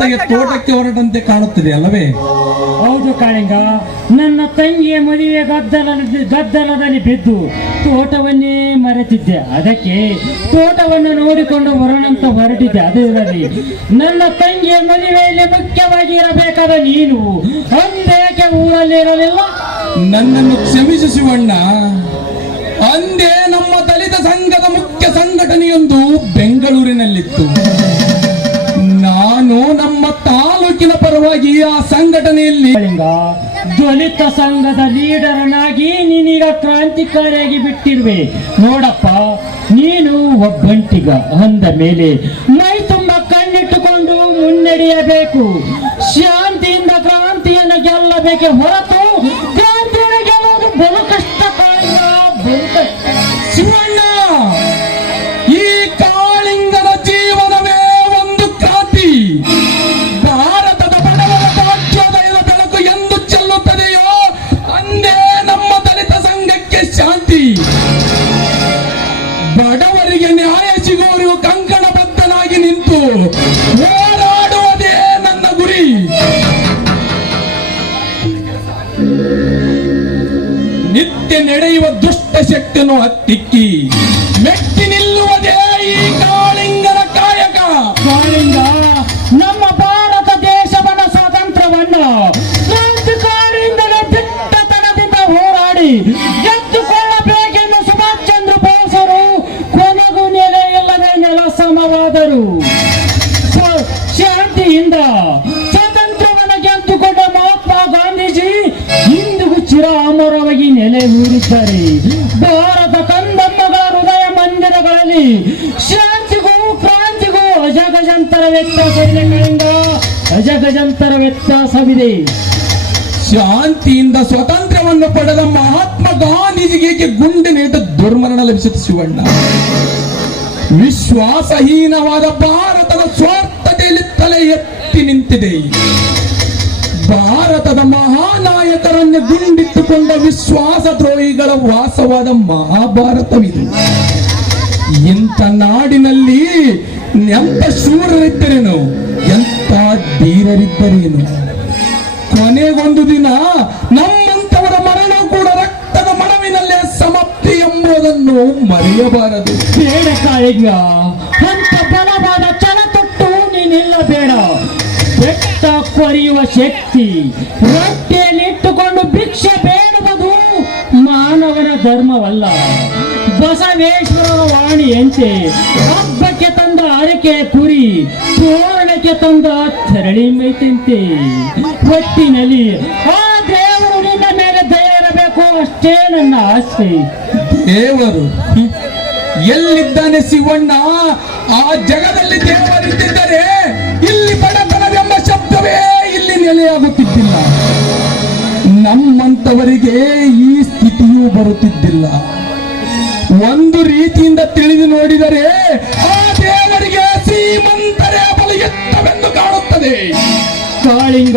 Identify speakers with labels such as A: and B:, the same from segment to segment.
A: ತೋಟಕ್ಕೆ ಹೊರಟಂತೆ ಕಾಣುತ್ತಿದೆ ಅಲ್ಲವೇ?
B: ಹೌದು ಕಾಳಿಂಗ ನನ್ನ ತಂಗಿಯ ಮದುವೆ ಗದ್ದಲ ಗದ್ದಲದಲ್ಲಿ ಬಿದ್ದು ತೋಟವನ್ನೇ ಮರೆತಿದ್ದೆ. ಅದಕ್ಕೆ ತೋಟವನ್ನು ನೋಡಿಕೊಂಡು ಬರೋಣಂತ ಹೊರಟಿದ್ದೆ. ಅದರಲ್ಲಿ ನನ್ನ ತಂಗಿಯ ಮದುವೆಯಲ್ಲಿ ಮುಖ್ಯವಾಗಿ ಇರಬೇಕಾದ ನೀನು ಅಂದೇಕೆ ಊರಲ್ಲಿ ಇರಲಿಲ್ಲ
A: ನನ್ನನ್ನು ಕ್ಷಮಿಸು ಶಿವಣ್ಣ ಅಂದೇ ನಮ್ಮ ದಲಿತ ಸಂಘದ ಮುಖ್ಯ ಸಂಘಟನೆಯೊಂದು ಬೆಂಗಳೂರಿನಲ್ಲಿತ್ತು. ನಾನು ನಮ್ಮ ತಾಲೂಕಿನ ಪರವಾಗಿ ಆ ಸಂಘಟನೆಯಲ್ಲಿ
B: ದಲಿತ ಸಂಘದ ಲೀಡರನಾಗಿ ನೀನೀಗ ಕ್ರಾಂತಿಕಾರಿಯಾಗಿ ಬಿಟ್ಟಿರುವೆ. ನೋಡಪ್ಪ, ನೀನು ಒಬ್ಬಂಟಿಗ ಅಂದ ಮೇಲೆ ಮೈ ತುಂಬ ಕಣ್ಣಿಟ್ಟುಕೊಂಡು ಮುನ್ನಡೆಯಬೇಕು. ಶಾಂತಿಯಿಂದ ಕ್ರಾಂತಿಯನ್ನು ಗೆಲ್ಲಬೇಕೆ ಹೊರತು ಕ್ರಾಂತಿಯನ್ನು ಗೆಲ್ಲುವುದು ಬಲು
A: ನಿತ್ಯ ನಡೆಯುವ ದುಷ್ಟ ಶಕ್ತಿಯನ್ನು ಹತ್ತಿಕ್ಕಿ ಮೆಟ್ಟಿ
B: ಚಿರ ನೆಲೆ ಮೀರಿದ್ದಾರೆ ಭಾರತ ಕಂದಮ್ಮಗ ಹೃದಯ ಮಂದಿರಗಳಲ್ಲಿ ಶಾಂತಿಗೂ ಕ್ರಾಂತಿಗೂ ಅಜಗಜಂತರ ವ್ಯತ್ಯಾಸಗಳಿಂದ ಅಜಗಜಂತರ ವ್ಯತ್ಯಾಸವಿದೆ.
A: ಶಾಂತಿಯಿಂದ ಸ್ವಾತಂತ್ರ್ಯವನ್ನು ಪಡೆದ ಮಹಾತ್ಮ ಗಾಂಧೀಜಿಗೆ ಗುಂಡಿನಿಂದ ದುರ್ಮರಣ ಲಭಿಸಿತು ಶಿವಣ್ಣ. ವಿಶ್ವಾಸಹೀನವಾದ ಭಾರತದ ಸ್ವಾರ್ಥತೆಯಲ್ಲಿ ತಲೆ ಎತ್ತಿ ನಿಂತಿದೆ. ಭಾರತದ ಮಹಾನಾಯಕರನ್ನು ದಿಂಬಿಟ್ಟುಕೊಂಡ ವಿಶ್ವಾಸ ದ್ರೋಹಿಗಳ ವಾಸವಾದ ಮಹಾಭಾರತವಿದು. ಇಂಥ ನಾಡಿನಲ್ಲಿ ಎಂತ ಶೂರರಿದ್ದರೇನು? ಎಂತ ಧೀರರಿದ್ದರೇನು? ಕೊನೆಗೊಂದು ದಿನ ನಮ್ಮಂತವರ ಮರಣ ಕೂಡ ರಕ್ತದ ಮನವಿನಲ್ಲೇ ಸಮಾಪ್ತಿ ಎಂಬುದನ್ನು ಮರೆಯಬಾರದು.
B: ಕಾಳಿಂಗ ಅಂತ ಬಲವಾದ ಬೇಡ ಬೆಟ್ಟ ಕೊರೆಯುವ ಶಕ್ತಿ, ರೊಟ್ಟೆಯಲ್ಲಿ ಇಟ್ಟುಕೊಂಡು ಭಿಕ್ಷೆ ಬೇಡುವುದು ಮಾನವನ ಧರ್ಮವಲ್ಲ. ಬಸವೇಶ್ವರರ ವಾಣಿಯಂತೆ ಹಬ್ಬಕ್ಕೆ ತಂದ ಅರಕೆ ಕುರಿ, ಪೂರ್ಣಕ್ಕೆ ತಂದ ತೆರಳಿ ಮೈತಂತೆ ಒಟ್ಟಿನಲ್ಲಿ ಆ ದೇವರು ನಿನ್ನ ಮೇಲೆ ದಯ ಇರಬೇಕು, ಅಷ್ಟೇ ನನ್ನ ಆಸೆ.
A: ದೇವರು, ಎಲ್ಲಿದ್ದಾನೆ ಶಿವಣ್ಣ? ಆ ಜಗದಲ್ಲಿ ದೇವರಿದ್ದಿದ್ದರೆ ಇಲ್ಲಿ ನೆಲೆಯಾಗುತ್ತಿದ್ದಿಲ್ಲ ನಮ್ಮಂತವರಿಗೆ ಈ ಸ್ಥಿತಿಯೂ ಬರುತ್ತಿದ್ದಿಲ್ಲ. ಒಂದು ರೀತಿಯಿಂದ ತಿಳಿದು ನೋಡಿದರೆ, ಆ ದೇವರಿಗೆ ಶ್ರೀಮಂತರೇ ಎತ್ತವೆಂದು ಕಾಣುತ್ತದೆ.
B: ಕಾಳಿಂಗ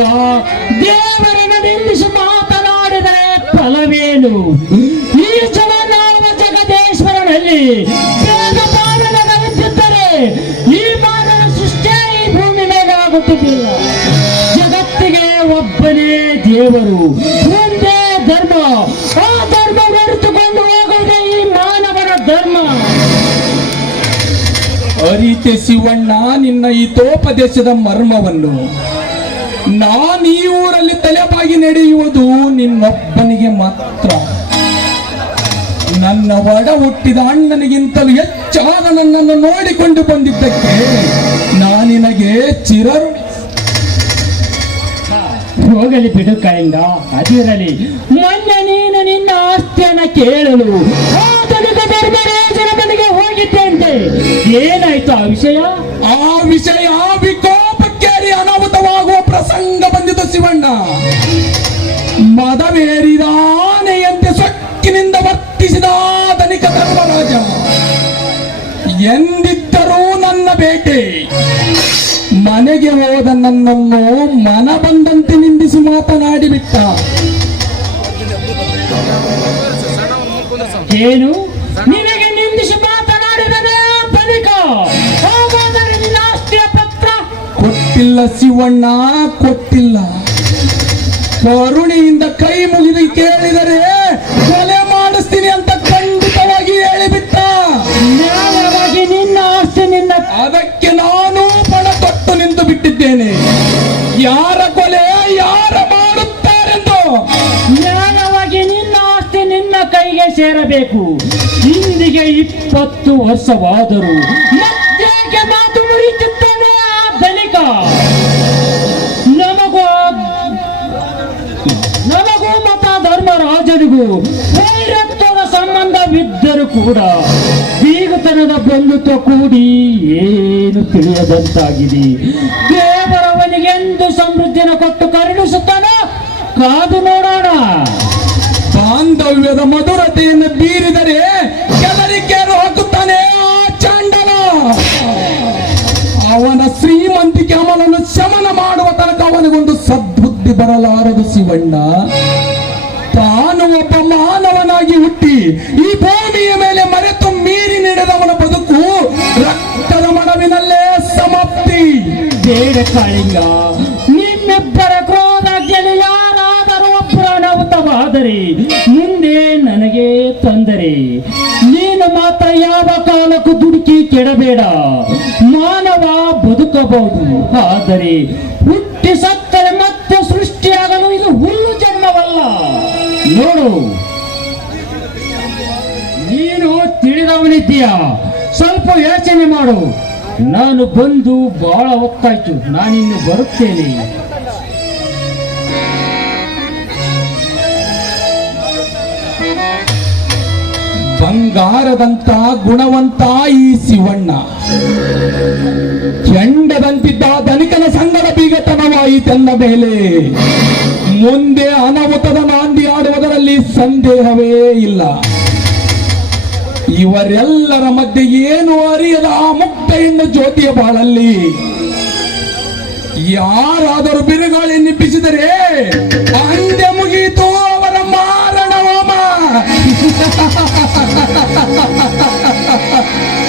A: ಅರಿತೆ ಶಿವಣ್ಣ ನಿನ್ನ ಈ ತೋಪದೇಶದ ಮರ್ಮವನ್ನು. ನಾನು ಈ ಊರಲ್ಲಿ ತಲೆಬಾಗಿ ನಡೆಯುವುದು ನಿನ್ನೊಬ್ಬನಿಗೆ ಮಾತ್ರ. ನನ್ನ ಒಡ ಹುಟ್ಟಿದ ಅಣ್ಣನಿಗಿಂತಲೂ ಹೆಚ್ಚಾದ ನನ್ನನ್ನು ನೋಡಿಕೊಂಡು ಬಂದಿದ್ದಕ್ಕೆ ನಾನಿನಗೆ ಚಿರರು.
B: ಹೋಗಲಿ ಬಿಡು ಕಾಯಿಂದ ಅದಿರಲಿ. ಮೊನ್ನೆ ನೀನು ನಿನ್ನ ಆಸ್ತಿಯನ್ನ ಕೇಳಲು. ವಿಷಯ?
A: ಆ ವಿಷಯ ವಿಕೋಪಕ್ಕೇರಿ ಅನಾಹುತವಾಗುವ ಪ್ರಸಂಗ ಬಂದಿತು ಶಿವಣ್ಣ. ಮದವೇರಿದ ಆನೆಯಂತೆ ಸೊಕ್ಕಿನಿಂದ ವರ್ತಿಸಿದ ಧನಿಕ ಧರ್ಮರಾಜ. ಎಂದಿದ್ದರೂ ನನ್ನ ಬೇಟೆ ಮನೆಗೆ ಹೋದ ನನ್ನನ್ನು ಮನ ಬಂದಂತೆ ನಿಂದಿಸಿ ಮಾತನಾಡಿಬಿಟ್ಟ.
B: ಏನು?
A: ಕೊಟ್ಟಿಲ್ಲ ಶಿವಣ್ಣ ಕೊಟ್ಟಿಲ್ಲ. ಕರುಣೆಯಿಂದ ಕೈ ಮುಗಿದು ಕೇಳಿದರೆ ಕೊಲೆ ಮಾಡಿಸ್ತೀನಿ ಅಂತ ಖಂಡಿತವಾಗಿ ಹೇಳಿಬಿಟ್ಟ.
B: ನಿನ್ನ ಆಸ್ತಿ ನಿನ್ನ
A: ಅದಕ್ಕೆ ನಾನು ಪಣ ತೊಟ್ಟು ನಿಂತು ಬಿಟ್ಟಿದ್ದೇನೆ. ಯಾರ ಕೊಲೆ ಯಾರ ಮಾಡುತ್ತಾರೆಂದು
B: ನ್ಯಾಯವಾಗಿ ನಿನ್ನ ಆಸ್ತಿ ನಿನ್ನ ಕೈಗೆ ಸೇರಬೇಕು. ಇಂದಿಗೆ ಇಪ್ಪತ್ತು ವರ್ಷವಾದರು ನಮಗೂ ಮತ ಧರ್ಮ ರಾಜನಿಗೂ ವೈರತ್ವದ ಸಂಬಂಧವಿದ್ದರೂ ಕೂಡ ಬೀಗತನದ ಬಂಧುತ್ವ ಕೂಡಿ ಏನು ತಿಳಿಯದಂತಾಗಿದೆ. ದೇವರವನಿಗೆಂದು ಸಮೃದ್ಧಿನ ಕೊಟ್ಟು ಕರುಣಿಸುತ್ತಾನ? ಕಾದು ನೋಡೋಣ.
A: ಬಾಂಧವ್ಯದ ಮಧುರತೆಯನ್ನು ಬೀರಿದರೆ ಕೆದರಿಕೆಯನ್ನು ಹಾಕುತ್ತಾನೆ ಆ ಅವನ ಶ್ರೀಮಂತಿಕೆ ಅವನನ್ನು ಶಮನ ಮಾಡುವ ತನಕ ಅವನಿಗೊಂದು ಸದ್ಬುದ್ಧಿ ಬರಲಾರದು ಶಿವಣ್ಣ ತಾನು ಒಬ್ಬ ಮಾನವನಾಗಿ ಹುಟ್ಟಿ, ಈ ಭೂಮಿಯ ಮೇಲೆ ಮರೆತು ಮೀರಿ ನೀಡದವನ ಬದುಕು ರಕ್ತದ ಮಡವಿನಲ್ಲೇ ಸಮಾಪ್ತಿ.
B: ಬೇಡ ಕಾಳಿಂಗ. ನಿಮ್ಮಿಬ್ಬರ ಕ್ರೋಧ ಗೆಳೆಯಾರಾದರೂ ಒಬ್ಬರು ಮುಂದೆ ನನಗೆ ತೊಂದರೆ. ನೀನು ಮಾತ್ರ ಯಾವ ಕಾಲಕ್ಕೂ ದುಡುಕಿ ಕೆಡಬೇಡ. ಮಾನವ ಬದುಕಬಹುದು, ಆದರೆ ಹುಟ್ಟಿ ನೋಡು. ನೀನು ತಿಳಿದವನಿದ್ದೀಯ. ಸ್ವಲ್ಪ ಯೋಚನೆ ಮಾಡು. ನಾನು ಬಂದು ಬಹಳ ಹೊತ್ತಾಯ್ತು. ನಾನಿನ್ನು ಬರುತ್ತೇನೆ.
A: ಬಂಗಾರದಂತ ಗುಣವಂತ ಈ ಶಿವಣ್ಣ. ಕೆಂಡದಂತಿದ್ದ ಧನಿಕನ ಸಂಗಡ ಬೀಗತನವಾಯಿತೆಂದ ಮೇಲೆ ಮುಂದೆ ಅನಾಹುತದ ಇದರಲ್ಲಿ ಸಂದೇಹವೇ ಇಲ್ಲ. ಇವರೆಲ್ಲರ ಮಧ್ಯೆ ಏನು ಅರಿಯದ ಆ ಮುಕ್ತ ಜ್ಯೋತಿಯ ಬಾಳಲ್ಲಿ? ಯಾರಾದರೂ ಬಿರುಗಾಳಿ ನಿಪ್ಪಿಸಿದರೆ ಅಂದ್ಯ ಮುಗಿಯಿತು ಅವರ ಮಾರಣವಾಮ